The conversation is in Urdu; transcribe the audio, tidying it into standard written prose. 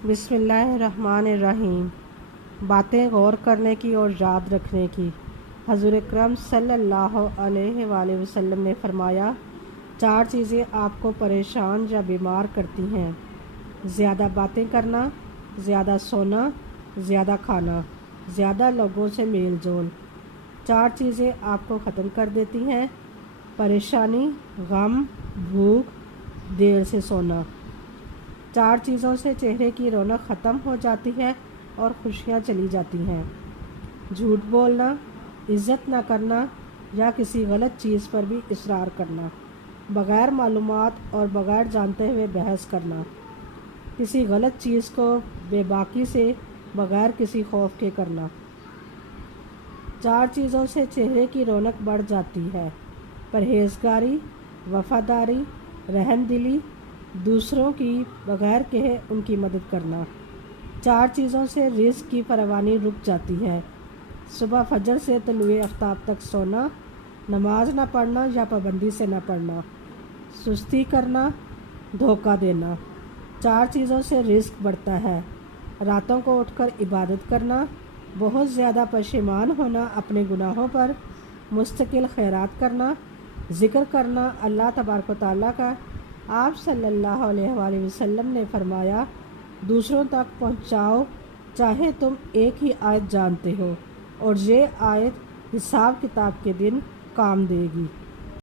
بسم اللہ الرحمن الرحیم۔ باتیں غور کرنے کی اور یاد رکھنے کی۔ حضور اکرم صلی اللہ علیہ وآلہ وسلم نے فرمایا، 4 چیزیں آپ کو پریشان یا بیمار کرتی ہیں: زیادہ باتیں کرنا، زیادہ سونا، زیادہ کھانا، زیادہ لوگوں سے میل جول۔ 4 چیزیں آپ کو ختم کر دیتی ہیں: پریشانی، غم، بھوک، دیر سے سونا۔ 4 چیزوں سے چہرے کی رونق ختم ہو جاتی ہے اور خوشیاں چلی جاتی ہیں: جھوٹ بولنا، عزت نہ کرنا یا کسی غلط چیز پر بھی اصرار کرنا، بغیر معلومات اور بغیر جانتے ہوئے بحث کرنا، کسی غلط چیز کو بے باکی سے بغیر کسی خوف کے کرنا۔ 4 چیزوں سے چہرے کی رونق بڑھ جاتی ہے: پرہیزگاری، وفاداری، رحم دلی، دوسروں کی بغیر کہے ان کی مدد کرنا۔ 4 چیزوں سے رزق کی فراوانی رک جاتی ہے: صبح فجر سے طلوع آفتاب تک سونا، نماز نہ پڑھنا یا پابندی سے نہ پڑھنا، سستی کرنا، دھوکہ دینا۔ 4 چیزوں سے رزق بڑھتا ہے: راتوں کو اٹھ کر عبادت کرنا، بہت زیادہ پشیمان ہونا اپنے گناہوں پر، مستقل خیرات کرنا، ذکر کرنا اللہ تبارک و تعالیٰ کا۔ آپ صلی اللہ علیہ وآلہ وسلم نے فرمایا، دوسروں تک پہنچاؤ چاہے تم ایک ہی آیت جانتے ہو، اور یہ آیت حساب کتاب کے دن کام دے گی۔